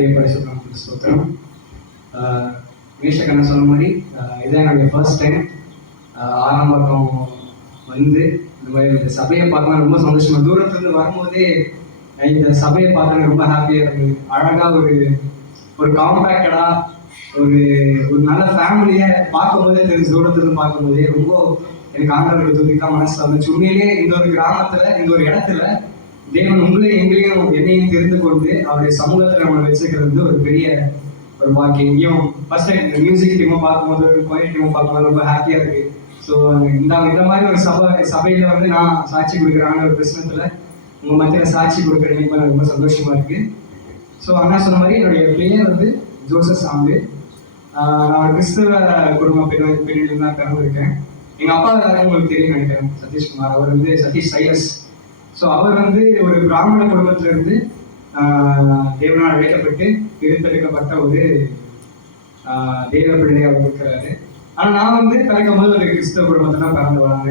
கர்த்தருடைய பரிசுத்தம் ஸ்தோத்திரம். மீஷக்கண்ணா சொன்ன மாதிரி இதான் என்னுடைய ஃபர்ஸ்ட் டைம் ஆரம்பம் வந்து இந்த மாதிரி இந்த சபையை பார்த்தா ரொம்ப சந்தோஷமா. தூரத்துலேருந்து வரும்போதே இந்த சபையை பார்த்தா ரொம்ப ஹாப்பியாக இருந்தது. அழகாக ஒரு காம்பேக்டடா ஒரு நல்ல ஃபேமிலியை பார்க்கும்போதே தெரிஞ்சு, தூரத்துலேருந்து பார்க்கும்போதே ரொம்ப எனக்கு ஆண்டவருக்கு துதிக்க மனசுல வந்துச்சு. உண்மையிலேயே இந்த ஒரு கிராமத்துல, இந்த ஒரு இடத்துல தேவன் உங்களையும் எங்களையும் என்னையும் தெரிந்து கொண்டு அவருடைய சமூகத்துல நம்மளை வச்சுக்கிறது ஒரு பெரிய ஒரு பாக்கியம். இங்கேயும் ஃபர்ஸ்ட் டைம் இந்த மியூசிக் டீமை பார்க்கும்போது, கோயில் டீமை பார்க்கும்போது ரொம்ப ஹாப்பியா இருக்கு. ஸோ இந்த மாதிரி ஒரு சபையில வந்து நான் சாட்சி கொடுக்குறேன் ஒரு பிரச்சனத்துல உங்க மத்தியில சாட்சி கொடுக்குறேன் ரொம்ப சந்தோஷமா இருக்கு. ஸோ அண்ணா சொன்ன மாதிரி என்னுடைய பெயர் வந்து ஜோசப் சாம்பு. நான் கிறிஸ்தவ குடும்ப பிரிவில் தான் பிறந்திருக்கேன். எங்க அப்பா எல்லாரும் உங்களுக்கு தெரியும் நினைக்கிறேன், சதீஷ்குமார். அவர் வந்து சதீஷ் சைலஸ். ஸோ அவர் வந்து ஒரு பிராமண குடும்பத்திலிருந்து தேவனால் அழைக்கப்பட்டு பிரித்தெடுக்கப்பட்ட ஒரு தேவ பிள்ளையாக இருக்கிறாரு. ஆனால் நான் வந்து பிறக்கும் போது ஒரு கிறிஸ்தவ குடும்பத்தை தான் பிறந்து வராங்க.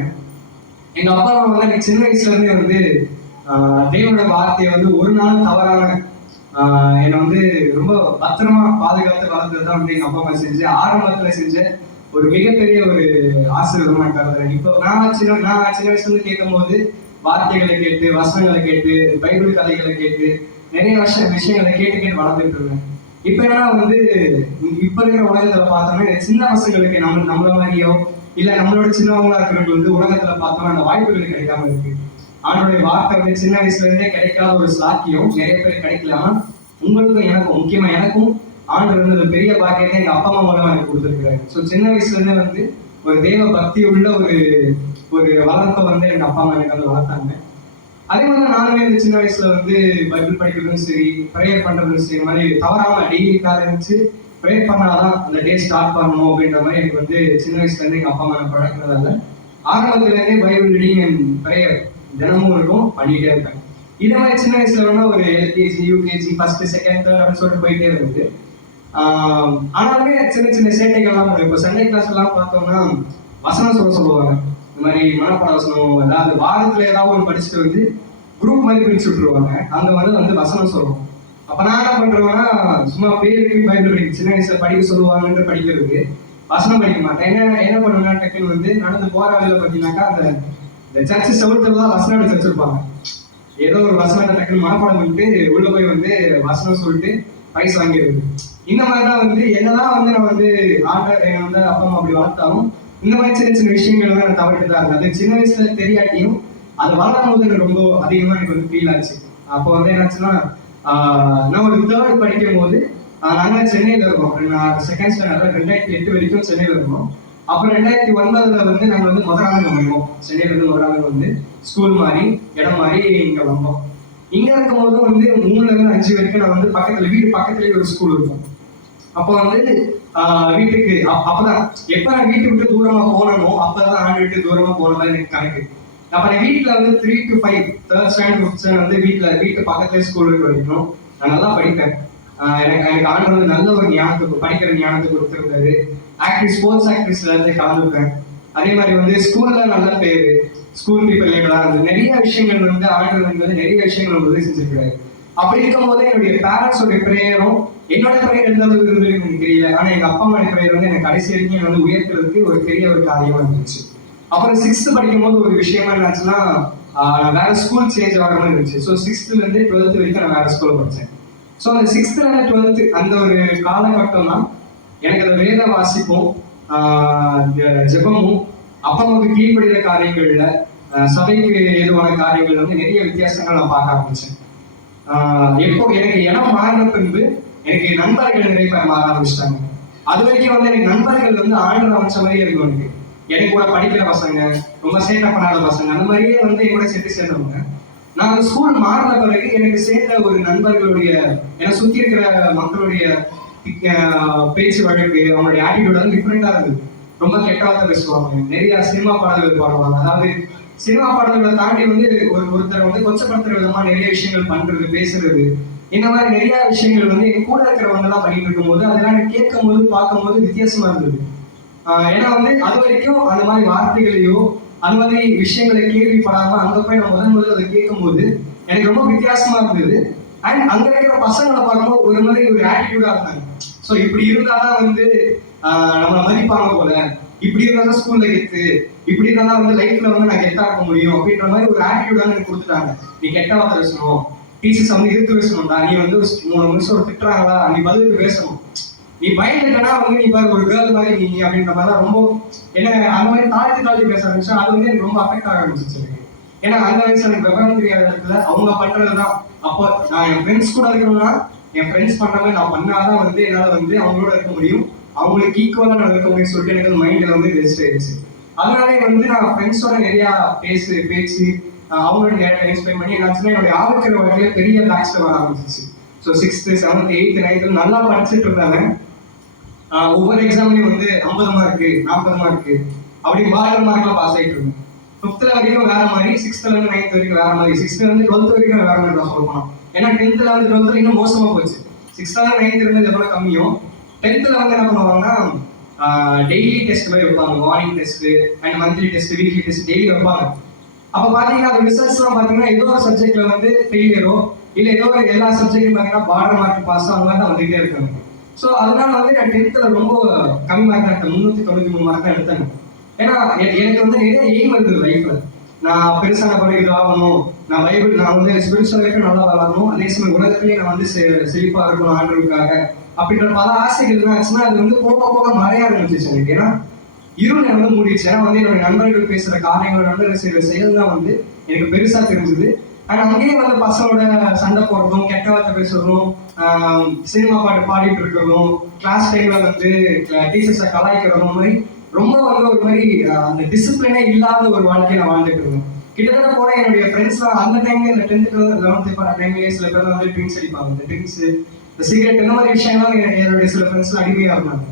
எங்க அப்பா வந்து எனக்கு சின்ன வயசுல இருந்தே வந்து தேவனோட வார்த்தையை வந்து ஒரு நாள் தவறான என்னை வந்து ரொம்ப பத்திரமா பாதுகாத்து வளர்த்தது தான் வந்து எங்க அப்பா அம்மா செஞ்சு ஆரம்பத்துல செஞ்ச ஒரு மிகப்பெரிய ஒரு ஆசீர்வாதமா நான் கருதுறேன். இப்போ நான் சின்ன வயசுல இருந்து கேட்கும் போது வார்த்தைகளை கேட்டு, வசனங்களை கேட்டு, பைபிள் கதைகளை கேட்டு, நிறைய விஷயங்களை கேட்டு வளர்ந்துட்டு இருந்தேன். இப்ப என்னன்னா வந்து இப்ப இருக்கிற உலகத்துல பார்த்தோம்னா சின்ன பசங்களுக்கு நம்மள மாதிரியோ இல்ல நம்மளோட சின்னவங்களா இருக்கிறவங்க வந்து உலகத்துல பார்த்தோம்னா அந்த வாய்ப்புகள் கிடைக்காம இருக்கு. அவனுடைய வார்த்தை வந்து சின்ன வயசுல இருந்தே கிடைக்காத ஒரு சாக்கியம் நிறைய பேர் கிடைக்கலாமா. உங்களுக்கும் எனக்கும், முக்கியமா எனக்கும் ஆண்டவர் வந்து ஒரு பெரிய பாக்கியத்தை எங்க அப்பா அம்மா மூலமா எனக்கு கொடுத்துருக்காரு. ஸோ சின்ன வயசுல இருந்தே வந்து ஒரு தெய்வ பக்தி உள்ள ஒரு வளர்ப்பை வந்து எங்க அப்பா அம்மா எனக்கு வந்து வளர்த்தாங்க. அதே மாதிரி நானுமே வந்து சின்ன வயசுல வந்து பைபிள் படிக்கிறதும் சரி, ப்ரேயர் பண்றதும் சரி, மாதிரி தவறாம டெய்லி காலை இருந்துச்சு ப்ரேயர் பண்ணாதான் அந்த டே ஸ்டார்ட் பண்ணணும் அப்படின்ற மாதிரி எனக்கு வந்து சின்ன வயசுல இருந்து எங்க அப்பா அம்மா எனக்கு பழக்கிறதால ஆரம்பத்துல இருந்தே பைபிள் ரீடிங் அண்ட் ப்ரேயர் தினமும் இருக்கும், பண்ணிட்டே இருக்காங்க. இதே மாதிரி சின்ன வயசுல வேணா ஒரு LKG, UKG, first, second, third அப்படின்னு சொல்லிட்டு போயிட்டே இருந்தது. ஆனாலுமே சின்ன சின்ன சேட்டைகள்லாம் இப்போ சண்டே கிளாஸ் எல்லாம் பார்த்தோம்னா வசனம் சொல்லுவாங்க. இந்த மாதிரி மனப்பாட வசனம், அதாவது வாரத்துல ஏதாவது ஒன்று படிச்சுட்டு வந்து குரூப் மாதிரி பிரிச்சு விட்டுருவாங்க. அங்க வந்து வசனம் சொல்லுவோம். அப்ப நான் என்ன பண்றேன்னா சும்மா பேருக்கு பைபிள் படிக்க சின்ன வயசுல படிக்க சொல்லுவாங்கன்னு படிக்கிறதுக்கு வசனம் படிக்க மாட்டேன். என்ன பண்ணுவேன்னா டக்குன்னு வந்து நடந்து போற வழியில பார்த்தீங்கன்னாக்கா அந்த சர்ச்சு செவத்துல தான் வசனம் எடுத்து வச்சிருப்பாங்க. ஏதோ ஒரு வசனத்தை டக்குன்னு மனப்பாடம் பண்ணிட்டு உள்ள போய் வந்து வசனம் சொல்லிட்டு பைஸ் வாங்கிடுது. இந்த மாதிரிதான் வந்து என்னதான் வந்து நான் வந்து என்னை வந்து அப்பா அம்மா அப்படி வளர்த்தாலும் இந்த மாதிரி சின்ன சின்ன விஷயங்கள் தான் நான் தவறிட்டு தான் இருந்தேன். அது சின்ன வயசுல தெரியாட்டியும் அது வளரும் போது எனக்கு ரொம்ப அதிகமா எனக்கு வந்து ஃபீல் ஆச்சு. அப்போ வந்து என்னாச்சுன்னா நான் ஒரு தேர்ட் படிக்கும் போது நாங்க சென்னையில இருக்கோம். நான் செகண்ட் ஸ்டாண்டர்ட்ல 2008 வரைக்கும் சென்னையில இருக்கோம். அப்புறம் 2009 வந்து நாங்க வந்து மதுராந்தகம் வந்தோம். சென்னையில இருந்து மதுராந்தகம் வந்து ஸ்கூல் மாதிரி இடம் மாதிரி இங்க வந்தோம். இங்க இருக்கும் போது வந்து 3ல இருந்து 5 வரைக்கும் நான் வந்து வீடு பக்கத்துலயே ஒரு ஸ்கூல் இருக்கும். அப்போ வந்து வீட்டுக்கு அப்பதான் எப்ப நான் வீட்டு விட்டு தூரமா போனனோ அப்பதான் ஆண்டு விட்டு தூரமா போன மாதிரி எனக்கு கணக்கு. அப்ப நான் வீட்டுல வந்து 3 to 5 third standard, fifth standard வந்து வீட்டு பக்கத்துலேயே ஸ்கூலுக்கு படிக்கணும். நான் நல்லா படிப்பேன். எனக்கு ஆண்டு வந்து நல்ல ஒரு ஞானத்துக்கு படிக்கிற ஞானத்தை கொடுத்துருந்தாரு. ஸ்போர்ட்ஸ் ஆக்டிவிட்டிஸ்ல இருந்து கலந்துருப்பேன். அதே மாதிரி வந்து ஸ்கூல்ல நல்ல பேரு, ஸ்கூல் பீப்பிள் நேம்லாம் இருந்து நிறைய விஷயங்கள் வந்து ஆண்டு வந்து நிறைய விஷயங்கள் உதவி செஞ்சிருக்காரு. அப்படி இருக்கும் போது என்னுடைய பேரண்ட்ஸோட பிரேயரும் என்னோட பிரேயர் எந்த அளவுக்கு இருந்தது எனக்கு தெரியல. ஆனா எங்க அப்பா அம்மா பிரேயர் வந்து எனக்கு கடைசி வரைக்கும் வந்து உயர்த்துறதுக்கு ஒரு பெரிய ஒரு காரியமா இருந்துச்சு. அப்புறம் 6th படிக்கும் போது ஒரு விஷயமா என்னாச்சுன்னா நான் வேற ஸ்கூல் சேஞ்ச் ஆகிற மாதிரி இருந்துச்சு. ஸோ 6th இருந்து 12th வரைக்கும் நான் வேற ஸ்கூல்ல படித்தேன். ஸோ அந்த 6th and 12th அந்த ஒரு காலகட்டம் தான் எனக்கு அந்த வேத வாசிப்பும் ஜெபமும் அப்பா அம்மாவுக்கு கீழ்படுகிற காரியங்கள்ல சபைக்கு ஏதுவான காரியங்கள் வந்து நிறைய வித்தியாசங்கள் நான் பார்க்க ஆரம்பிச்சேன். எப்போ எனக்கு இடம் மாறின பின்பு எனக்கு நண்பர்கள் நிறைய பேர் மாற ஆரம்பிச்சிட்டாங்க. அது வரைக்கும் வந்து எனக்கு நண்பர்கள் வந்து ஆண்டு அமைச்ச மாதிரியே இருக்கும். எனக்கு கூட படிக்கிற பசங்க, ரொம்ப சேட்டை பண்ணாத பசங்க, அந்த மாதிரியே வந்து என் கூட சேர்ந்தவங்க. நான் ஸ்கூல் மாறின பிறகு எனக்கு சேர்ந்த ஒரு நண்பர்களுடைய என்னை சுத்தி இருக்கிற மக்களுடைய பேச்சு வழக்கு, அவங்களுடைய ஆட்டிடியூட் வந்து டிஃப்ரெண்டா இருந்தது. ரொம்ப கெட்டவாத பேசுவாங்க, நிறைய சினிமா பாடல்கள் பாடுவாங்க. அதாவது சினிமா பாடல்களை தாண்டி வந்து ஒருத்தரை வந்து கொச்சப்படுத்துற விதமா நிறைய விஷயங்கள் பண்றது, பேசுறது, இந்த மாதிரி நிறைய விஷயங்கள் வந்து என் கூட இருக்கிறவங்க தான் பண்ணிட்டு இருக்கும்போது அதெல்லாம் எனக்கு கேட்கும் போது பார்க்கும் போது வித்தியாசமா இருந்தது. ஏன்னா வந்து அது வரைக்கும் அந்த மாதிரி வார்த்தைகளையோ அந்த மாதிரி விஷயங்களை கேள்விப்படாம அங்க போய் நான் முதல்ல அதை கேட்கும் போது எனக்கு ரொம்ப வித்தியாசமா இருந்தது. அண்ட் அங்க இருக்கிற பசங்களை பார்க்கும்போது ஒரு மாதிரி ஒரு ஆட்டிடியூடா இருந்தாங்க. ஸோ இப்படி இருந்தாதான் வந்து நம்மளை மதிப்பாங்க போல, இப்படி இருந்தாலும் ஸ்கூல்ல கெத்து, இப்படி இருந்தாலும் வந்து லைஃப்ல வந்து நான் கெத்தா இருக்க முடியும் அப்படின்ற மாதிரி ஒரு ஆட்டிடியூடா எனக்கு கொடுத்துட்டாங்க. நீ கெட்ட வார்த்தை பேசணும், டீச்சர்ஸ் வந்து எதிர்த்து பேசணும்டா, நீ வந்து 3 நிமிஷம் ஒரு திட்டுறாங்களா நீ பதிலுக்கு பேசணும், நீ பயந்துட்டனா வந்து நீ பாரு ஒரு கேர்ள் மாதிரி நீ அப்படின்ற மாதிரி ரொம்ப என்ன அந்த மாதிரி தாழ்த்தி பேச ஆரம்பிச்சா. அது வந்து எனக்கு ரொம்ப அஃபெக்ட் ஆக ஆரம்பிச்சிச்சு எனக்கு. ஏன்னா அந்த வயசு எனக்கு விவரம் தெரியாத இடத்துல அவங்க பண்றதுதான். அப்போ நான் என் ஃப்ரெண்ட்ஸ் கூட இருக்கணும்னா என் ஃப்ரெண்ட்ஸ் பண்ற மாதிரி நான் பண்ணாதான் வந்து என்னால வந்து அவங்களோட இருக்க முடியும், அவங்களுக்கு ஈக்குவலா நான் இருக்க முடியும் சொல்லிட்டு எனக்கு மைண்ட்ல வந்து ரெஜிஸ்டர் ஆயிடுச்சு. அதனாலே வந்து நான் ஃப்ரெண்ட்ஸோட நிறைய பேச்சு அவங்களோட நிறைய டைம் ஸ்பெண்ட் பண்ணி என்னாச்சுன்னா என்னுடைய ஆரோக்கிய வாழ்க்கையில பெரிய பேக்ஸ்ல வர ஆரம்பிச்சிச்சு. So 6th 7th 8th 9th நல்லா படிச்சுட்டு இருந்தாங்க. ஒவ்வொரு எக்ஸாம்லயும் வந்து 50 மார்க்கு 40 மார்க்கு அப்படி பார்டர் மார்க்ல பாஸ் ஆகிட்டு இருந்தேன். 5th வரைக்கும் வேற மாதிரி, 6th இருந்து 9th வரைக்கும் வேற மாதிரி, 6th இருந்து 12th வரைக்கும் வேற மாதிரி தான் சொல்லணும். ஏன்னா 10th வந்து 12th இன்னும் மோசமா போச்சு. 6th 9th இருந்தது எவ்வளவு கம்மியும் 10th வந்து என்ன பண்ணுவாங்கன்னா டெய்லி டெஸ்ட் மாதிரி வைப்பாங்க. Morning test and monthly test weekly test daily வைப்பாங்க. அப்ப பாத்தீங்கன்னா அந்த ரிசல்ட்ஸ் எல்லாம் பாத்தீங்கன்னா ஏதோ ஒரு சப்ஜெக்ட்ல வந்து ஃபெயிலியரோ இல்ல ஏதோ ஒரு எல்லா சப்ஜெக்ட்டும் பாத்தீங்கன்னா பார்டர் மார்க் பாஸ் அந்த மாதிரி தான் வந்துகிட்டே இருக்காங்க. ஸோ அதனால வந்து நான் 10th ரொம்ப கம்மி மார்க் தான் எடுத்தேன், 393 மார்க் தான் எடுத்தேன். ஏன்னா எனக்கு வந்து நிறைய எய்ம் இருந்தது லைஃப்ல. நான் பெருசான பிறகு இது ஆகணும், நான் நான் வந்து ஸ்பிரிச்சுவல் லைஃப்ல நல்லா வளரணும், அதே சமயம் உலகத்திலேயே நான் வந்து செழிப்பா இருக்கணும் ஆண்டவருக்காக அப்படின்ற பல ஆசைகள் என்ன ஆச்சுன்னா அது வந்து போக போக மறைய ஆரம்பிச்சிச்சு எனக்கு. ஏன்னா இருளை வந்து மூடிடுச்சு. ஏன்னா வந்து என்னுடைய நண்பர்கள் பேசுற காரியங்கள், நண்பர்கள் செய்யற செயல் தான் வந்து எனக்கு பெருசா தெரிஞ்சது. ஆனா அங்கேயே வந்து பசங்களோட சண்டை போடுறதும், கெட்ட வார்த்தை பேசுறதும், சினிமா பாட்டு பாடிட்டு இருக்கிறதும், கிளாஸ் டைம்ல வந்து டீச்சர்ஸை கலாய்க்கிறதும் மாதிரி ரொம்ப வந்து ஒரு மாதிரி அந்த டிசிப்ளினே இல்லாத ஒரு வாழ்க்கையை நான் வாழ்ந்துட்டு இருந்தேன். கிட்டத்தட்ட போன என்னுடைய ஃப்ரெண்ட்ஸ்லாம் அந்த டைம்ல இந்த 10th 11th டைம்லயே சில பேர் வந்து ட்ரிங்க்ஸ் அடிப்பாங்க. இந்த ட்ரிங்க்ஸ், இந்த சிகரெட் இந்த மாதிரி விஷயங்கள்லாம் என்னுடைய சில ஃப்ரெண்ட்ஸ்லாம் அடிமையா இருந்தாங்க.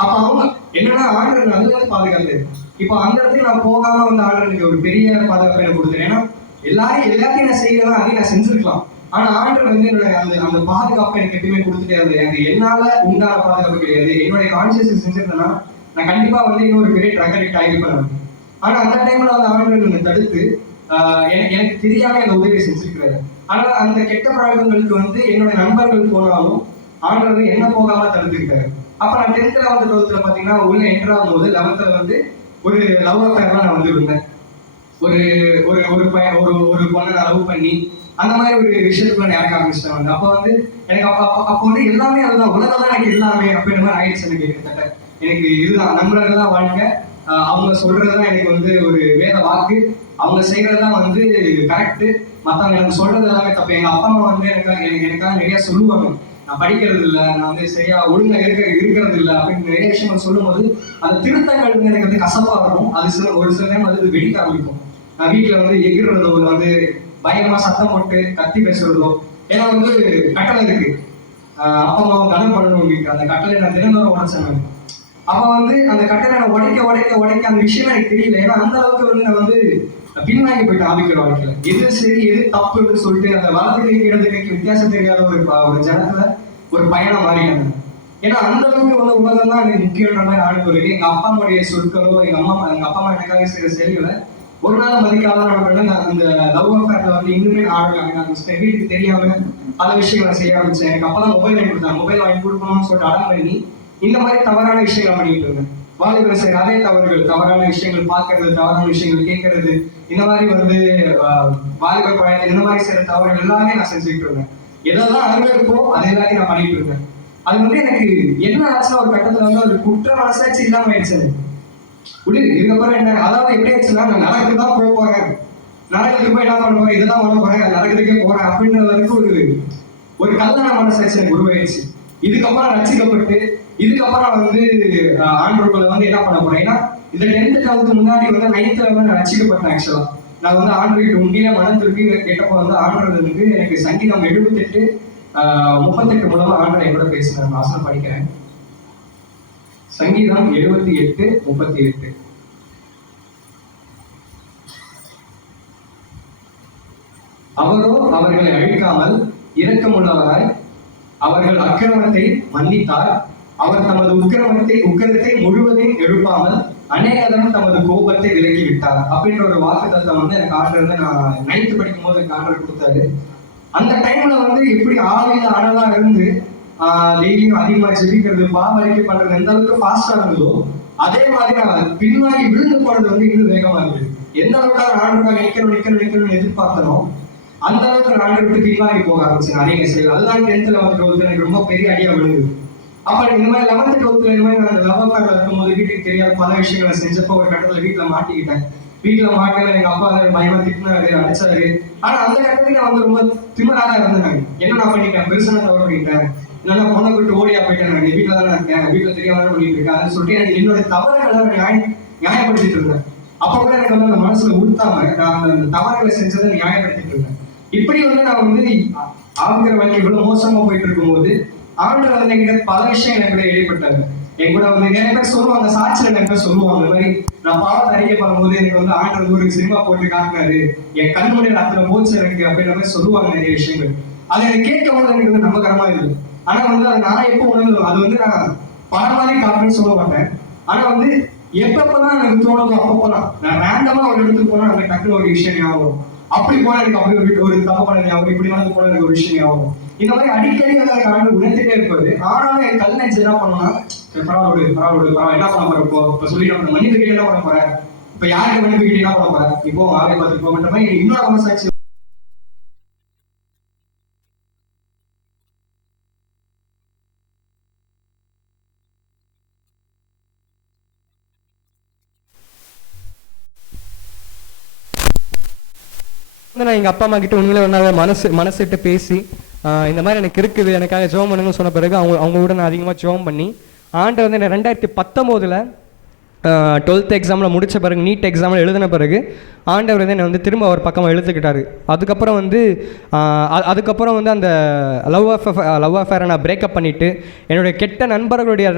அப்ப அவங்க என்னன்னா ஆண்டர் அதுல பாதுகாத்து இப்போ அந்த இடத்துக்கு நான் போகாம வந்து ஆண்டருக்கு ஒரு பெரிய பாதுகாப்பு எனக்கு கொடுத்துறேன். ஏன்னா எல்லாத்தையும் நான் செய்யறதா அதையும் நான் செஞ்சிருக்கலாம். ஆனா ஆண்டர் வந்து என்னுடைய அந்த பாதுகாப்பை எனக்கு எப்பயுமே கொடுத்துட்டே இருந்தது. எனக்கு என்னால உண்டான பாதுகாப்பு கிடையாது. என்னுடைய கான்சியஸ் செஞ்சிருந்தேன்னா நான் கண்டிப்பா வந்து இன்னொரு பெரிய ட்ரக் அடிக்ட் ஆகிருப்பேன். ஆனா அந்த டைம்ல வந்து ஆண்டர் தடுத்து எனக்கு தெரியாம அந்த உதவி செஞ்சிருக்கிறாரு. ஆனா அந்த கெட்ட பழக்கங்களுக்கு வந்து என்னுடைய நண்பர்கள் போனாலும் ஆண்டர் வந்து என்ன போகாம தடுத்துக்கிட்டாரு. அப்ப நான் 10th 11th 12th பாத்தீங்கன்னா உள்ள என்டர் ஆகும் போது 11th வந்து ஒரு லவ் அஃபேர்லாம் நான் வந்து இருந்தேன். ஒரு ஒரு ஒரு ஒரு பொண்ணை நான் லவ் பண்ணி அந்த மாதிரி ஒரு விஷயத்துக்குள்ள நான் இறக்க ஆரம்பிச்சிட்டேன். வந்து அப்போ வந்து எனக்கு அப்போ வந்து எல்லாமே அதுதான், உலகம் தான் எனக்கு எல்லாமே அப்படின்ற மாதிரி ஆயிடுச்சு எனக்கு. கிட்டத்தட்ட எனக்கு இதுதான் நண்பர்கள் வாழ்க்கை, அவங்க சொல்றதுதான் எனக்கு வந்து ஒரு வேத வாக்கு, அவங்க செய்யறதுதான் வந்து கரெக்ட், மற்றவங்க எனக்கு சொல்றது எல்லாமே தப்பு. எங்க அப்பா அம்மா வந்து எனக்காக நிறைய சொல்லுவாங்க, நான் படிக்கிறது இல்லை, நான் வந்து சரியா ஒழுங்கா இருக்கிறது இல்லை அப்படின்னு நிறைய விஷயங்கள் சொல்லும் போது அந்த திருத்தங்கள் வந்து எனக்கு வந்து கசப்பா இருக்கும். அது ஒரு சில டைம் வந்து வெடிக்க ஆரம்பிக்கும். நான் வீட்டுல வந்து எகிர்றதோ வந்து பயங்கரமா சத்தம் போட்டு கத்தி பேசுறதோ, ஏன்னா வந்து கட்டளை இருக்கு, அப்பா அம்மாவை கனம் பண்ணணும், அந்த கட்டளை நான் தினந்தோறும் உடைச்சேன். அப்ப வந்து அந்த கட்டளை நான் உடைக்க அந்த விஷயம் எனக்கு தெரியல. ஏன்னா அந்த அளவுக்கு வந்து நான் வந்து பின்வாங்கி போயிட்டு ஆவிக்கிற வாழ்க்கையில எது சரி எது தப்புன்னு சொல்லிட்டு அந்த வலது கைக்கு இடது கைக்கு வித்தியாசம் தெரியாத ஒரு ஜனத்துல ஒரு பயணம் மாறிட்டாங்க. ஏன்னா அந்த அளவுக்கு வந்து உலகம் தான் எனக்கு முக்கியன்ற மாதிரி ஆடு இருக்கு. எங்க அப்பா அம்மாவுடைய சொற்களோ எங்க அப்பா அம்மா எனக்காக செய்யற செயல்களை ஒரு நாள் மதிக்காத அந்த லவ் அஃபேர்ல வந்து இன்னுமே ஆட ஆரம்பிச்சிட்டேன். வீட்டுக்கு தெரியாம பல விஷயங்களை செய்ய ஆரம்பிச்சேன். எனக்கு அப்பதான் மொபைல் வாங்கி கொடுத்தாங்க, மொபைல் வாங்கி கொடுக்கணும்னு சொல்லிட்டு அடம் பண்ணி இந்த மாதிரி தவறான விஷயங்கள் பண்ணிட்டு இருந்தேன். வாலிபர் செய்யற அதே தவறுகள், தவறான விஷயங்கள் பார்க்கறது, தவறான விஷயங்கள் கேட்கறது, இந்த மாதிரி வந்து வாலிபர் பழக்கம் இந்த மாதிரி செய்யற தவறுகள் எல்லாமே நான் செஞ்சுட்டு இருந்தேன். எதெல்லாம் அருமை இருக்கோ அது எல்லாத்தையும் நான் பண்ணிட்டு இருந்தேன். அது வந்து எனக்கு என்ன ஆச்சுன்னா ஒரு கட்டத்துல வந்து ஒரு குற்ற மனசாட்சி இல்லாம ஆயிடுச்சு. இதுக்கப்புறம் என்ன, அதாவது எப்படி ஆச்சுன்னா நான் நரகத்துக்கு தான் போக போறேன், நரகத்துக்கு போய் என்ன பண்ண போறேன், இதுதான் பண்ண போறேன், நரகத்துக்கே போறேன் அப்படின்ற வரைக்கும் ஒரு கல்யாண மனசாட்சி எனக்கு உருவாயிடுச்சு. இதுக்கப்புறம் ரசிக்கப்பட்டு இதுக்கப்புறம் வந்து ஆண்டவர்களை வந்து என்ன பண்ண போறேன், ஏன்னா இந்த 10th 12th முன்னாடி வந்து 9th வந்து நான் ரசிக்கப்பட்டேன். ஆக்சுவலா நான் வந்து ஆண்டவர்கிட்ட உண்டியில மனம் திருப்பி கேட்டப்போ வந்து ஆண்டவர் வந்து எனக்கு சங்கீதம் 78 38 மூலமா ஆண்டவர் என் கூட பேசினார். வாசனம் படிக்கிறேன். சங்கீதம் 78 38. அவரோ அவர்களை அழிக்காமல் இரக்கமுள்ளவராய் அவர்கள் அக்கிரமத்தை மன்னித்தார். அவர் தமது உக்கிரத்தை முழுவதையும் எழுப்பாமல் அநேகதனம் தமது கோபத்தை விலக்கி விட்டார் அப்படின்ற ஒரு வாக்குத்தத்தம் வந்து எனக்கு ஆண்டர் வந்து நான் 9th படிக்கும் போது எனக்கு ஆண்டர் கொடுத்தாரு. அந்த டைம்ல வந்து எப்படி ஆவியில அனலா இருந்து டெய்லியும் அதிகமா ஜெபிக்கிறது பாவரிக்கை பண்றது எந்த அளவுக்கு ஃபாஸ்டா இருந்ததோ அதே மாதிரி நான் பின்வாங்கி விழுந்து போறது வந்து இன்னும் வேகமா இருந்தது. எந்த அளவுக்கு ஆண்டுக்காக நிக்கணும்னு எதிர்பார்த்தனும் அந்த அளவுக்கு நான் விட்டு பின்வாங்கி போக ஆரம்பிச்சேன் நிறைய விஷயங்கள். அதுதான் 10th 11th 12th எனக்கு ரொம்ப பெரிய அடியா விழுந்தது. அப்ப இந்த மாதிரி 11th 12th இந்த மாதிரி நான் லவ் அஃபேர்ல இருக்கும்போது வீட்டுக்கு தெரியாத பல விஷயங்களை செஞ்சப்போ ஒரு கட்டத்துல வீட்டுல மாட்டிக்கிட்டேன். வீட்டுல மாட்டல எங்க அப்பா பயமா திட்டினாரு, அடிச்சாரு. ஆனா அந்த கட்டத்துக்கு நான் வந்து ரொம்ப திமிராக இருந்தேன். என்ன நான் பண்ணிட்டேன், பெருசான தவறு பண்ணிட்டேன், இல்லைன்னா பொண்ணை விட்டு ஓடியா போயிட்டேன், நான் வீட்டுல தானே இருக்கேன், வீட்டுல தெரியாம பண்ணிட்டு இருக்கேன் அப்படின்னு சொல்லிட்டு எனக்கு என்னோட தவறுகளை நியாயப்படுத்திட்டு இருந்தேன். அப்ப கூட எனக்கு வந்து அந்த மனசுல உறுத்தாம நான் அந்த தவறுகளை செஞ்சதை நியாயப்படுத்திட்டு இருந்தேன். இப்படி வந்து நான் வந்து ஆகிற வாழ்க்கை இவ்வளவு மோசமா போயிட்டு இருக்கும்போது ஆண்டவர் வந்து என்கிட்ட பல விஷயம் எனக்கு கூட இடைப்பட்டாரு. என் கூட வந்து நிறைய பேர் சொல்லுவாங்க, சாட்சியில் நிறைய பேர் சொல்லுவாங்க, இந்த மாதிரி நான் பாவத்தை அறிக்கை பண்ணும்போது எனக்கு வந்து ஆண்டவர் ஒரு சினிமா போட்டு காட்டினாரு, என் கண்முறையில் அத்தனை போச்சு எனக்கு அப்படின்ற மாதிரி சொல்லுவாங்க நிறைய விஷயங்கள். அதை எனக்கு கேட்கும் போது எனக்கு வந்து நம்பகரமா இருக்குது. ஆனா வந்து அதை நான் எப்போ உணர்ந்தோம், அது வந்து நான் படம் மாதிரி காட்டுன்னு சொல்ல மாட்டேன். ஆனா வந்து எப்பப்பதான் எனக்கு தோணுதோ அப்பப்பதான் நான் ரேண்டமா ஒரு இடத்துக்கு போனா எனக்கு டக்குனு ஒரு விஷயம் ஞாபகம், அப்படி போனா எனக்கு அப்படி ஒரு தப்பு பண்ண ஞாபகம், இப்படி வந்து போனா எனக்கு ஒரு விஷயம் ஞாபகம். இந்த மாதிரி அடிக்கடி வந்து எனக்கு ஆண்டு உணர்ந்துட்டே இருப்பாரு. ஆனாலும் என் கல் நெஞ்சு என்ன பண்ணுன்னா, பரவாயில்ல என்ன பண்ண போற, இப்போ சொல்லி நம்ம மன்னிப்பு கிட்ட என்ன பண்ண போற, இப்ப யாருக்கு மன்னிப்பு கிட்ட என்ன பண்ண போற, இப்போ ஆலை பார்த்துட்டு போகின்ற மாதிரி இன்னொரு மனசாட்சி. நான் எங்கள் அப்பா அம்மா கிட்ட உண்மையிலே ஒன்றாக மனசிட்டு பேசி இந்த மாதிரி எனக்கு இருக்குது, எனக்காக ஜோம் பண்ணுங்கன்னு சொன்ன பிறகு அவங்க கூட நான் அதிகமாக ஜோம் பண்ணி ஆண்டு வந்து என்ன 2019 12th எக்ஸாமில் முடித்த பிறகு நீட் எக்ஸாமில் எழுதின பிறகு ஆண்டவர் வந்து என்னை வந்து திரும்ப அவர் பக்கமாக எழுத்துக்கிட்டார். அதுக்கப்புறம் வந்து அந்த லவ் அஃபேரை நான் பிரேக்கப் பண்ணிவிட்டு என்னுடைய கெட்ட நண்பர்களுடைய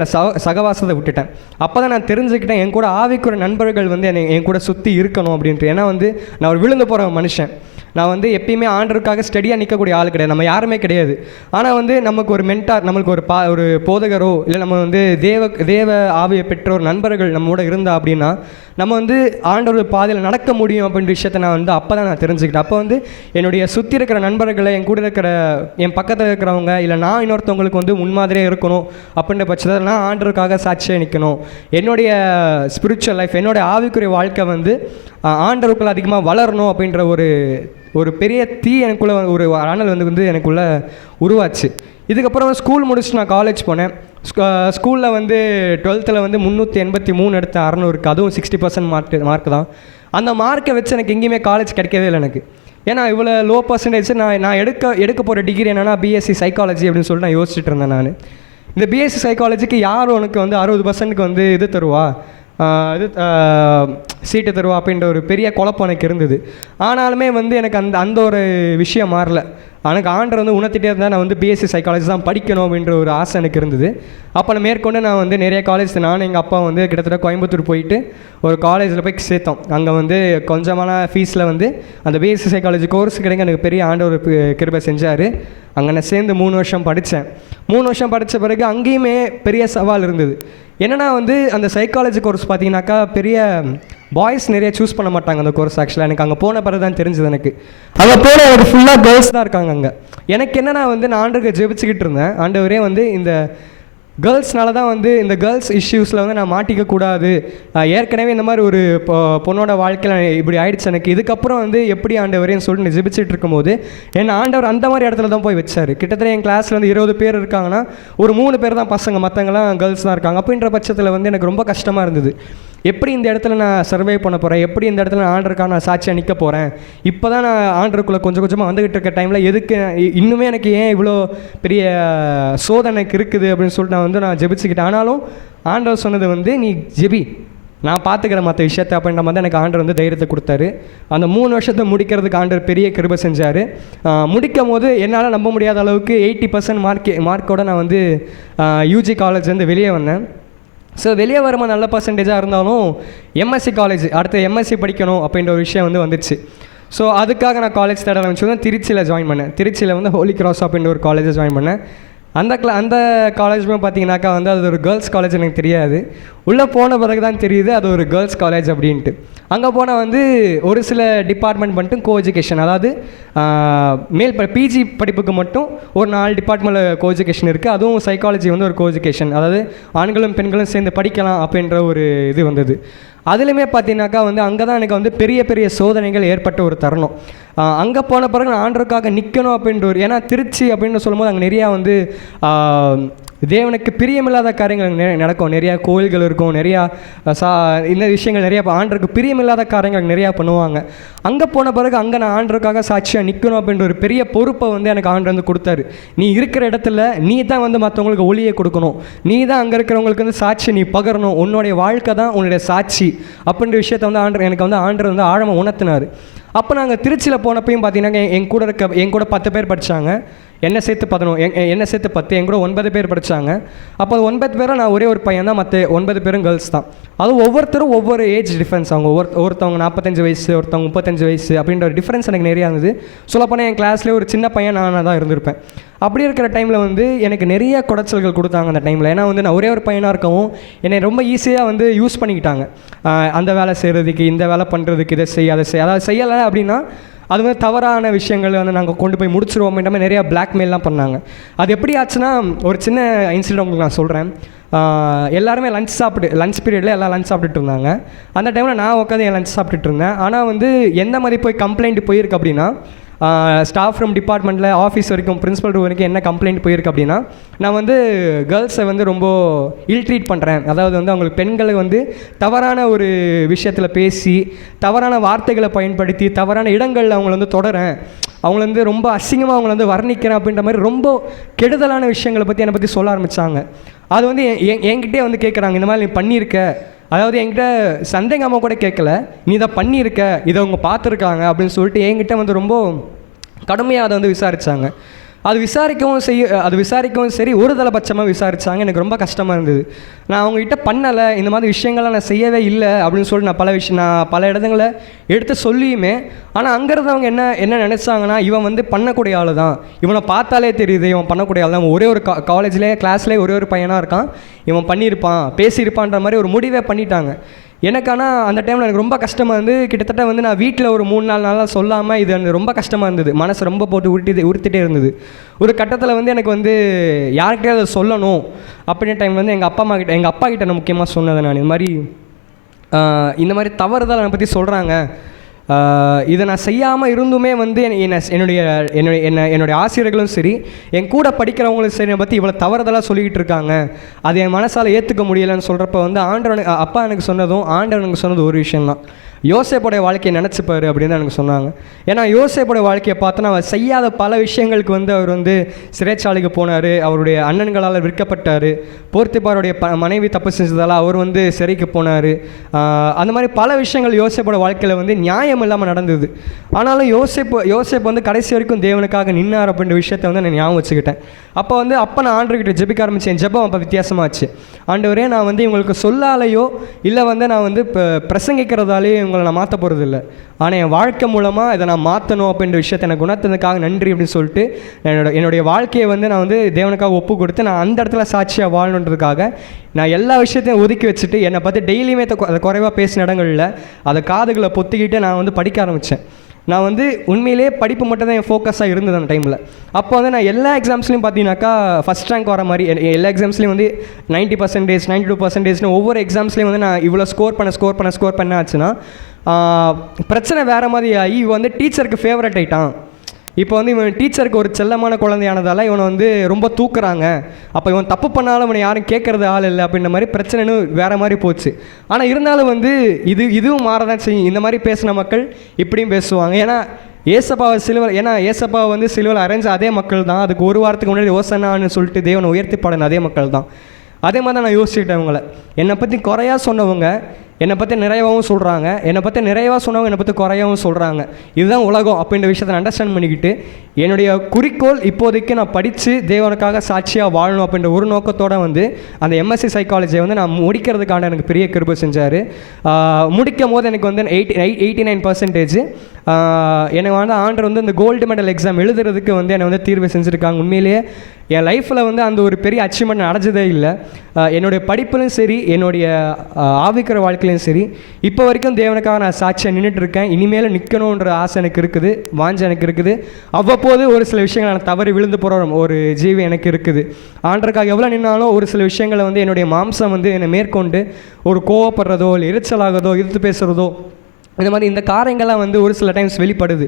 சகவாசத்தை விட்டுட்டேன். அப்போ தான் நான் தெரிஞ்சுக்கிட்டேன் என் கூட ஆவிக்குற நண்பர்கள் வந்து என் கூட சுற்றி இருக்கணும் அப்படின்ட்டு. ஏன்னா வந்து நான் ஒரு விழுந்து போகிற மனுஷன். நான் வந்து எப்பயுமே ஆண்டருக்காக ஸ்டடியாக நிற்கக்கூடிய ஆள் கிடையாது, நம்ம யாருமே கிடையாது. ஆனால் வந்து நமக்கு ஒரு மென்டார், நம்மளுக்கு ஒரு போதகரோ இல்லை நம்ம வந்து தேவ ஆவியை பெற்ற ஒரு நண்பர்கள் நம்மளோட இருந்தா அப்படின்னா நம்ம வந்து ஆண்டவர் பாதையில் நடக்க முடியும் அப்படின்ற விஷயத்தை நான் வந்து அப்போ தான் நான் தெரிஞ்சுக்கிட்டேன். அப்போ வந்து என்னுடைய சுற்றி இருக்கிற நண்பர்களை, என் கூட இருக்கிற என் பக்கத்தில் இருக்கிறவங்க இல்லை நான் இன்னொருத்தவங்களுக்கு வந்து முன்மாதிரியே இருக்கணும் அப்படின்ற பட்சத்தில் நான் ஆண்டவருக்காக சாட்சியாக நிற்கணும். என்னுடைய ஸ்பிரிச்சுவல் லைஃப், என்னுடைய ஆவிக்குரிய வாழ்க்கை வந்து ஆண்டவருக்குள்ள அதிகமாக வளரணும் அப்படின்ற ஒரு பெரிய தீ எனக்குள்ளே ஒரு அனல் வந்து எனக்குள்ளே உருவாச்சு. இதுக்கப்புறம் ஸ்கூல் முடிச்சுட்டு நான் காலேஜ் போனேன். ஸ்கூலில் வந்து 12th வந்து 383 எடுத்த 600க்கு, அதுவும் 60% மார்க் தான். அந்த மார்க்கை வச்சு எனக்கு எங்கேயுமே காலேஜ் கிடைக்கவே இல்லை எனக்கு. ஏன்னா இவ்வளோ லோ பர்சன்டேஜ் நான் எடுக்க போகிற டிகிரி என்னென்னா பிஎஸ்சி சைக்காலஜி அப்படின்னு சொல்லிட்டு நான் யோசிச்சுட்டு இருந்தேன். நான் இந்த பிஎஸ்சி சைக்காலஜிக்கு யார் உனக்கு வந்து 60%க்கு வந்து இது தருவா, சீட்டு தருவா அப்படின்ற ஒரு பெரிய குழப்பம் எனக்கு இருந்தது. ஆனாலுமே வந்து எனக்கு அந்த ஒரு விஷயம் மாறல. எனக்கு ஆண்டர் வந்து உணர்த்திட்டே இருந்தால் நான் வந்து பிஎஸ்சி சைக்காலஜி தான் படிக்கணும் அப்படின்ற ஒரு ஆசை எனக்கு இருந்தது. அப்போ நான் மேற்கொண்டு நான் வந்து நிறைய காலேஜ், நானும் எங்கள் அப்பா வந்து கிட்டத்தட்ட கோயம்புத்தூர் போயிட்டு ஒரு காலேஜில் போய் சேர்த்தோம். அங்கே வந்து கொஞ்சமான ஃபீஸில் வந்து அந்த பிஎஸ்சி சைக்காலஜி கோர்ஸ் கிடைக்க எனக்கு பெரிய ஆண்டவர் கிருபை செஞ்சார். அங்கே நான் சேர்ந்து 3 வருஷம் படித்தேன். 3 வருஷம் படித்த பிறகு அங்கேயுமே பெரிய சவால் இருந்தது. என்னென்னா வந்து அந்த சைக்காலஜி கோர்ஸ் பார்த்தீங்கன்னாக்கா பெரிய பாய்ஸ் நிறைய சூஸ் பண்ண மாட்டாங்க அந்த கோர்ஸ். ஆக்சுவலாக எனக்கு அங்கே போன பிறகு தான் தெரிஞ்சது. எனக்கு அங்கே போன ஒரு ஃபுல்லாக கேர்ள்ஸ் தான் இருக்காங்க அங்கே. எனக்கு என்னென்னா வந்து நான் ஆண்டவருக்கு ஜெபிச்சுக்கிட்டு இருந்தேன், ஆண்டவரே வந்து இந்த கேர்ள்ஸ்னால தான் வந்து இந்த கேர்ள்ஸ் இஷ்யூஸில் வந்து நான் மாட்டிக்கக்கூடாது, ஏற்கனவே இந்த மாதிரி ஒரு பொண்ணோட வாழ்க்கையில் இப்படி ஆயிடுச்சு எனக்கு, இதுக்கப்புறம் வந்து எப்படி ஆண்டவரேன்னு சொல்லிட்டு நான் ஜெபிச்சுட்டு இருக்கும்போது என்னை ஆண்டவர் அந்த மாதிரி இடத்துல தான் போய் வச்சார். கிட்டத்தட்ட என் கிளாஸில் வந்து 20 பேர் இருக்காங்கன்னா ஒரு 3 பேர் தான் பசங்க, மற்றவங்களாம் கேர்ள்ஸ் தான் இருக்காங்க. அப்படின்ற பட்சத்தில் வந்து எனக்கு ரொம்ப கஷ்டமாக இருந்தது. எப்படி இந்த இடத்துல நான் சர்வை பண்ண போகிறேன், எப்படி இந்த இடத்துல நான் ஆண்டருக்காக நான் சாட்சியாக நிற்க போகிறேன். இப்போ தான் நான் ஆண்டருக்குள்ளே கொஞ்சம் கொஞ்சமாக வந்துக்கிட்டு இருக்க டைமில் எதுக்கு இன்னுமே எனக்கு ஏன் இவ்வளோ பெரிய சோதனைக்கு இருக்குது அப்படின்னு சொல்லிட்டு நான் ஜெபிச்சுக்கிட்டேன். ஆனாலும் ஆண்டவர் சொன்னது வந்து நீ ஜெபி, நான் பார்த்துக்கிறேன் மற்ற விஷயத்தை அப்படின்ற மாதிரி எனக்கு ஆண்டவர் வந்து தைரியத்தை கொடுத்தாரு. அந்த 3 வருஷத்தை முடிக்கிறதுக்கு ஆண்டவர் பெரிய கிருபை செஞ்சார். முடிக்கும் போது என்னால் நம்ப முடியாத அளவுக்கு 80% மார்க்கோடு நான் வந்து யூஜி காலேஜ்லேருந்து வெளியே வந்தேன். ஸோ வெளியே வரும்போது நல்ல பர்சன்டேஜாக இருந்தாலும் எம்எஸ்சி காலேஜ் அடுத்து எம்எஸ்சி படிக்கணும் அப்படின்ற ஒரு விஷயம் வந்து வந்துச்சு. ஸோ அதுக்காக நான் காலேஜ் தேட ஆரம்பிச்சு திருச்சியில் ஜாயின் பண்ணேன். திருச்சியில் வந்து ஹோலி கிராஸ் அப்படின்ற ஒரு காலேஜை ஜாயின் பண்ணேன். அந்த காலேஜுமே பார்த்தீங்கன்னாக்கா வந்து அது ஒரு கேர்ள்ஸ் காலேஜ் எனக்கு தெரியாது. உள்ளே போன பிறகு தான் தெரியுது அது ஒரு கேர்ள்ஸ் காலேஜ் அப்படின்ட்டு. அங்கே போனால் வந்து ஒரு சில டிபார்ட்மெண்ட் மட்டும் கோ எஜுகேஷன், அதாவது பிஜி படிப்புக்கு மட்டும் ஒரு 4 டிபார்ட்மெண்ட்டில் கோ எஜுகேஷன் இருக்குது. அதுவும் சைக்காலஜி வந்து ஒரு கோ எஜுகேஷன், அதாவது ஆண்களும் பெண்களும் சேர்ந்து படிக்கலாம் அப்படின்ற ஒரு இது வந்தது. அதுலேயுமே பார்த்தீங்கன்னாக்கா வந்து அங்கே தான் எனக்கு வந்து பெரிய பெரிய சோதனைகள் ஏற்பட்ட ஒரு தருணம். அங்கே போன பிறகு நான் ஆண்டவருக்காக நிற்கணும் அப்படின்ற ஒரு, ஏன்னா திருச்சி அப்படின்னு சொல்லும்போது அங்கே நிறையா வந்து தேவனுக்கு பிரியமில்லாத காரியங்கள் நடக்கும். நிறையா கோயில்கள் இருக்கும், நிறையா இந்த விஷயங்கள் நிறையா ஆண்டருக்கு பிரியமில்லாத காரியங்கள் நிறையா பண்ணுவாங்க. அங்கே போன பிறகு அங்கே நான் ஆண்டருக்காக சாட்சியாக நிற்கணும் அப்படின்ற ஒரு பெரிய பொறுப்பை வந்து எனக்கு ஆண்டர் வந்து கொடுத்தாரு. நீ இருக்கிற இடத்துல நீ தான் வந்து மற்றவங்களுக்கு ஒளியை கொடுக்கணும், நீ தான் அங்கே இருக்கிறவங்களுக்கு வந்து சாட்சி நீ பகரணும், உன்னுடைய வாழ்க்கை தான் உன்னுடைய சாட்சி அப்படின்ற விஷயத்தை வந்து எனக்கு வந்து ஆண்டர் வந்து ஆழமாக உணர்த்தினார். அப்போ நாங்கள் திருச்சியில் போனப்பையும் பார்த்தீங்கன்னா என் கூட 10 பேர் படித்தாங்க. என்னை சேர்த்து 10, என் கூட 9 பேர் படித்தாங்க. அப்போ 9 பேரும் நான் ஒரே ஒரு பையன் தான், மற்ற 9 பேரும் கேர்ள்ஸ் தான். அது ஒவ்வொருத்தரும் ஒவ்வொரு ஏஜ் டிஃப்ரென்ஸ். அவங்க ஒருத்தவங்க 45 வயசு, ஒருத்தவங்க 35 வயசு அப்படின்ற ஒரு டிஃப்ரென்ஸ் எனக்கு நிறையா இருந்தது. சொல்லப்போனால் என் கிளாஸ்லேயே ஒரு சின்ன பையன் நான் தான் இருந்திருப்பேன். அப்படி இருக்கிற டைமில் வந்து எனக்கு நிறைய குடைச்சல்கள் கொடுத்தாங்க அந்த டைமில். ஏன்னா வந்து நான் ஒரே ஒரு பையனாக இருக்கவும் என்னை ரொம்ப ஈஸியாக வந்து யூஸ் பண்ணிக்கிட்டாங்க. அந்த வேலை செய்கிறதுக்கு, இந்த வேலை பண்ணுறதுக்கு, இதை செய் அதை செய், அதாவது செய்யலை அப்படின்னா அது வந்து தவறான விஷயங்கள் வந்து நாங்கள் கொண்டு போய் முடிச்சிருவோம் மாதிரி நிறையா பிளாக்மெயிலாம் பண்ணாங்க. அது எப்படி ஆச்சுன்னா, ஒரு சின்ன இன்சிடென்ட் உங்களுக்கு நான் சொல்கிறேன். எல்லாருமே லஞ்ச் பீரியடில் எல்லாம் லஞ்ச் சாப்பிட்டுட்டு இருந்தாங்க. அந்த டைமில் நான் உட்காந்து என் லஞ்ச் சாப்பிட்டுட்டு இருந்தேன். ஆனால் வந்து எந்த மாதிரி போய் கம்ப்ளைண்ட் போயிருக்கு அப்படின்னா, ஸ்டாஃப் ரூம் டிபார்ட்மெண்ட்டில் ஆஃபீஸ் வரைக்கும், பிரின்ஸிபல் ரூம் வரைக்கும் என்ன கம்ப்ளைண்ட் போயிருக்கு அப்படின்னா, நான் வந்து கேர்ள்ஸை வந்து ரொம்ப இல்ட்ரீட் பண்ணுறேன், அதாவது வந்து அவங்களுக்கு பெண்களை வந்து தவறான ஒரு விஷயத்தில் பேசி, தவறான வார்த்தைகளை பயன்படுத்தி, தவறான இடங்களில் அவங்கள வந்து தொடரேன், அவங்கள வந்து ரொம்ப அசிங்கமாக அவங்கள வந்து வர்ணிக்கிறேன் அப்படின்ற மாதிரி ரொம்ப கெடுதலான விஷயங்களை பற்றி என்னை பற்றி சொல்ல ஆரம்பித்தாங்க. அது வந்து என்கிட்டே வந்து கேட்குறாங்க, இந்த மாதிரி நீ பண்ணியிருக்க, அதாவது என்கிட்ட சந்தேகமாக கூட கேட்கல, நீ இதை பண்ணியிருக்க, இதை அவங்க பார்த்துருக்காங்க அப்படின்னு சொல்லிட்டு என்கிட்ட வந்து ரொம்ப கடுமையாக அதை வந்து விசாரித்தாங்க. அது விசாரிக்கவும் சரி, ஒரு தலைபட்சமாக விசாரித்தாங்க. எனக்கு ரொம்ப கஷ்டமாக இருந்தது. நான் அவங்ககிட்ட பண்ணலை, இந்த மாதிரி விஷயங்கள்லாம் நான் செய்யவே இல்லை அப்படின்னு சொல்லிட்டு நான் பல இடங்களில் எடுத்து சொல்லியுமே, ஆனால் அங்கே இருந்தவங்க என்ன நினச்சாங்கன்னா, இவன் வந்து பண்ணக்கூடிய ஆள் தான், இவனை பார்த்தாலே தெரியுது இவன் பண்ணக்கூடிய ஆள் தான், ஒரே ஒரு கிளாஸ்லேயே ஒரே ஒரு பையனாக இருக்கான், இவன் பண்ணியிருப்பான், பேசியிருப்பான்ற மாதிரி ஒரு முடிவே பண்ணிட்டாங்க. எனக்கு ஆனால் அந்த டைமில் எனக்கு ரொம்ப கஷ்டமாக இருந்து, கிட்டத்தட்ட வந்து நான் வீட்டில் ஒரு 3-4 நாளாக சொல்லாமல் இது எனக்கு ரொம்ப கஷ்டமாக இருந்தது. மனசு ரொம்ப போட்டு உறுத்திட்டே இருந்தது. ஒரு கட்டத்தில் வந்து எனக்கு வந்து யார்கிட்டே அதை சொல்லணும் அப்படின்ற டைம் வந்து எங்கள் அப்பா கிட்ட நான் முக்கியமாக சொன்னதை, நான் இந்த மாதிரி தவறுதல் என்னை பற்றி சொல்கிறாங்க, இதை நான் செய்யாமல் இருந்துமே வந்து என்னுடைய ஆசிரியர்களும் சரி, என் கூட படிக்கிறவங்களும் சரி, என்னை பற்றி இவ்வளோ தவறுதலாக சொல்லிக்கிட்டு இருக்காங்க, அது என் மனசால் ஏற்றுக்க முடியலைன்னு சொல்கிறப்ப வந்து அப்பா எனக்கு சொன்னது ஒரு விஷயந்தான். யோசேப்புடைய வாழ்க்கையை நினச்சிப்பார் அப்படின்னு தான் எனக்கு சொன்னாங்க. ஏன்னா யோசேப்புடைய வாழ்க்கையை பார்த்தோன்னா அவர் செய்யாத பல விஷயங்களுக்கு வந்து அவர் வந்து சிறைச்சாலைக்கு போனார், அவருடைய அண்ணன்களால் விற்கப்பட்டார், போர்த்திபாருடைய மனைவி தப்பு செஞ்சதால் அவர் வந்து சிறைக்கு போனார். அந்த மாதிரி பல விஷயங்கள் யோசேப்போட வாழ்க்கையில் வந்து நியாயம் இல்லாமல் நடந்தது. ஆனாலும் யோசேப்பு வந்து கடைசி வரைக்கும் தேவனுக்காக நின்னார் அப்படின்ற விஷயத்தை வந்து நான் ஞாபகம் வச்சுக்கிட்டேன். அப்போ நான் ஆண்டவர்கிட்ட ஜெபிக்க ஆரம்பித்தேன். என் ஜெபம் அப்போ வித்தியாசமாச்சு. ஆண்டவரே, நான் வந்து இவங்களுக்கு சொல்லாலையோ இல்லை வந்து நான் வந்து பிரசங்கிக்கிறதாலேயோ இவங்களை நான் மாற்ற போகிறது இல்லை, ஆனால் என் வாழ்க்கை மூலமாக இதை நான் மாற்றணும் அப்படின்ற விஷயத்தை எனக்கு குணத்தினதுக்காக நன்றி அப்படின்னு சொல்லிட்டு என்னுடைய வாழ்க்கையை வந்து நான் வந்து தேவனுக்காக ஒப்பு கொடுத்து நான் அந்த இடத்துல சாட்சியாக வாழணுன்றதுக்காக நான் எல்லா விஷயத்தையும் ஒதுக்கி வச்சுட்டு என்னை பற்றி டெய்லியுமே அதை குறைவாக பேசின இடங்களில் அதை காதுகளை பொத்திக்கிட்டு நான் வந்து படிக்க ஆரம்பித்தேன். நான் வந்து உண்மையிலே படிப்பு மட்டும் தான் என் ஃபோக்கஸாக இருந்தது அந்த டைமில். அப்போ வந்து நான் எல்லா எக்ஸாம்ஸ்லையும் பார்த்தீங்கன்னாக்கா ஃபஸ்ட் ரேங்க் வர மாதிரி, எல்லா எக்ஸாம்ஸ்லையும் வந்து 90%, 92%, ஒவ்வொரு எக்ஸாம்ஸ்லையும் வந்து நான் இவ்வளோ ஸ்கோர் பண்ண ஆச்சுன்னா பிரச்சனை வேறு மாதிரி ஆகி இவன் வந்து டீச்சருக்கு ஃபேவரட் ஆகிட்டான். இப்போ வந்து இவன் டீச்சருக்கு ஒரு செல்லமான குழந்தையானதால் இவனை வந்து ரொம்ப தூக்குறாங்க, அப்போ இவன் தப்பு பண்ணாலும் இவனை யாரும் கேட்குறது ஆள் இல்லை அப்படின்ற மாதிரி பிரச்சனைன்னு வேறு மாதிரி போச்சு. ஆனால் இருந்தாலும் வந்து இதுவும் மாறதான் செய்யும். இந்த மாதிரி பேசின மக்கள் இப்படியும் பேசுவாங்க. ஏன்னா ஏசப்பாவை வந்து சிலுவையில் அரைஞ்ச அதே மக்கள் தான், அதுக்கு ஒரு வாரத்துக்கு முன்னாடி ஓசனான்னு சொல்லிட்டு தேவனை உயர்த்தி பாடின அதே மக்கள் தான். அதே மாதிரி தான் நான் யோசிச்சுக்கிட்டேன். அவங்கள என்னை பற்றி குறையாக சொன்னவங்க என்னை பற்றி நிறையவாகவும் சொல்கிறாங்க, என்னை பற்றி நிறையவாக சொன்னவங்க என்னை பற்றி குறையாகவும் சொல்கிறாங்க. இதுதான் உலகம் அப்படின்ற விஷயத்தை நான் அண்டர்ஸ்டாண்ட் பண்ணிக்கிட்டு என்னுடைய குறிக்கோள் இப்போதைக்கு நான் படித்து தேவனுக்காக சாட்சியாக வாழணும் அப்படின்ற ஒரு நோக்கத்தோடு வந்து அந்த எம்எஸ்சி சைக்காலஜியை வந்து நான் முடிக்கிறதுக்கான எனக்கு பெரிய கிருபை செஞ்சார். முடிக்கும் போது எனக்கு வந்து 89% எனக்கு வந்து ஆண்டர் வந்து இந்த கோல்டு மெடல் எக்ஸாம் எழுதுறதுக்கு வந்து என்னை வந்து தீர்வு செஞ்சுருக்காங்க. உண்மையிலேயே என் லைஃப்பில் வந்து அந்த ஒரு பெரிய அச்சீவ்மெண்ட் அடைஞ்சதே இல்லை. என்னுடைய படிப்புலையும் சரி, என்னுடைய ஆவிக்கிற வாழ்க்கையிலையும் சரி, இப்போ வரைக்கும் தேவனுக்காக நான் சாட்சியாக நின்றுட்டுருக்கேன். இனிமேல் நிற்கணுன்ற ஆசை எனக்கு இருக்குது, வாஞ்சை எனக்கு இருக்குது. அவ்வப்போது ஒரு சில விஷயங்கள் நான் தவறி விழுந்து போகிற ஒரு ஜீவி எனக்கு இருக்குது. ஆண்டருக்காக எவ்வளோ நின்னாலும் ஒரு சில விஷயங்களை வந்து என்னுடைய மாம்சம் வந்து என்னை மேற்கொண்டு ஒரு கோவப்படுறதோ இல்லை எரிச்சலாகதோ எதிர்த்து பேசுகிறதோ இந்த மாதிரி இந்த காரியங்கள்லாம் வந்து ஒரு சில டைம்ஸ் வெளிப்படுது.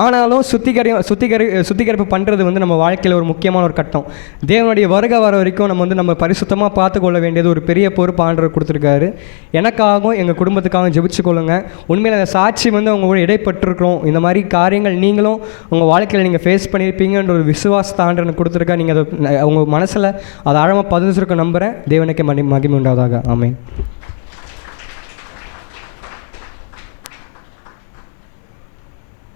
ஆனாலும் சுத்திகரிப்பு பண்ணுறது வந்து நம்ம வாழ்க்கையில் ஒரு முக்கியமான ஒரு கட்டம். தேவனுடைய வருகை வர வரைக்கும் நம்ம வந்து நம்ம பரிசுத்தமாக பார்த்துக்கொள்ள வேண்டியது ஒரு பெரிய பொறுப்பு ஆண்டவர் கொடுத்துருக்காரு. எனக்காகவும் எங்கள் குடும்பத்துக்காகவும் ஜெபிச்சு கொள்ளுங்க. உண்மையில் அந்த சாட்சி வந்து அவங்க கூட இடைப்பட்டிருக்கிறோம். இந்த மாதிரி காரியங்கள் நீங்களும் உங்கள் வாழ்க்கையில் நீங்கள் ஃபேஸ் பண்ணியிருப்பீங்கன்ற ஒரு விசுவாசத்தை ஆண்டவர் கொடுத்துருக்கா. நீங்கள் அதை உங்கள் மனசில் அதை ஆழமாக பதிஞ்சிருக்க நம்புகிறேன். தேவனுக்கு மகிமை உண்டாவதாக. ஆமென்.